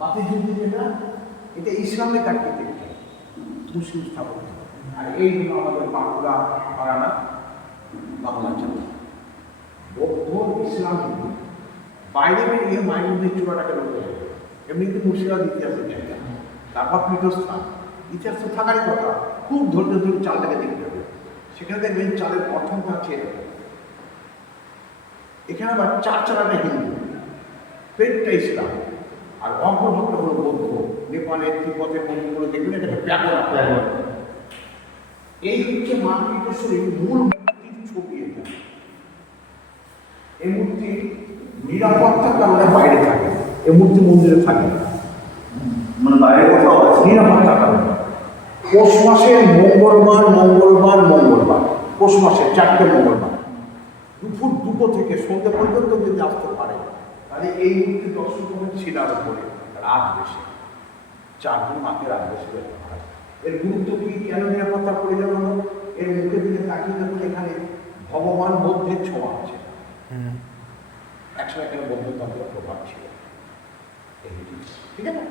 বাতি যুদ্ধ যেটা, এটা ইসলামিক আর্কিটেকচার, মুসলিম স্থাপত্য। আর এই হলো আমাদের বাঁকুড়া পারানা বাংলা চাঁদ, বৌদ্ধ ইসলাম হিন্দু। বাইরে বেরিয়ে মায়ের মধ্যে চূড়াটাকে লক্ষ্য করে এমনিতে মুর্শিদাবাদ ইতিহাসের জায়গা, তারপর পীঠস্থান, ইতিহাস তো থাকারই কথা। খুব ধৈর্য ধরে চালটাকে দেখতে হবে, সেখানে দেখবেন চালের গঠনটা আছে এরকম। এখানে আবার চার চালাটা হিন্দু, পেটটা ইসলাম, আর অগ্রভাগটা হলো বৌদ্ধ। নেপালের তিব্বতের মন্দিরগুলো দেখবেন এটাকে প্যাগোডা। এই হচ্ছে মা পীঠেশ্বরীর মূল মূর্তির ছবি। এটা এই মূর্তি নিরাপত্তার কারণে বাইরে থাকে, এই মূর্তি মন্দিরে থাকে না, মানে বাইরে কোথাও আছে নিরাপত্তার কারণে। পৌষ মাসের মঙ্গলবার মঙ্গলবার মঙ্গলবার, পৌষ মাসের 4টে মঙ্গলবার দুপুর 2টো থেকে সন্ধ্যে পর্যন্ত যদি আসতে পারে, তাহলে এই মূর্তি দর্শন করবেন শিলার উপরে রাত বেশি, 4 দিন মাকে রাত বেশি বের করা হয়। এর গুরুত্ব কি, কেন নিরাপত্তার প্রয়োজন হলো? এর মুখের দিকে তাকিয়ে দেখুন, এখানে ভগবান বুদ্ধের ছোঁয়া আছে। একসময় এখানে বৌদ্ধতন্ত্রের প্রভাব ছিল, ঠিক আছে।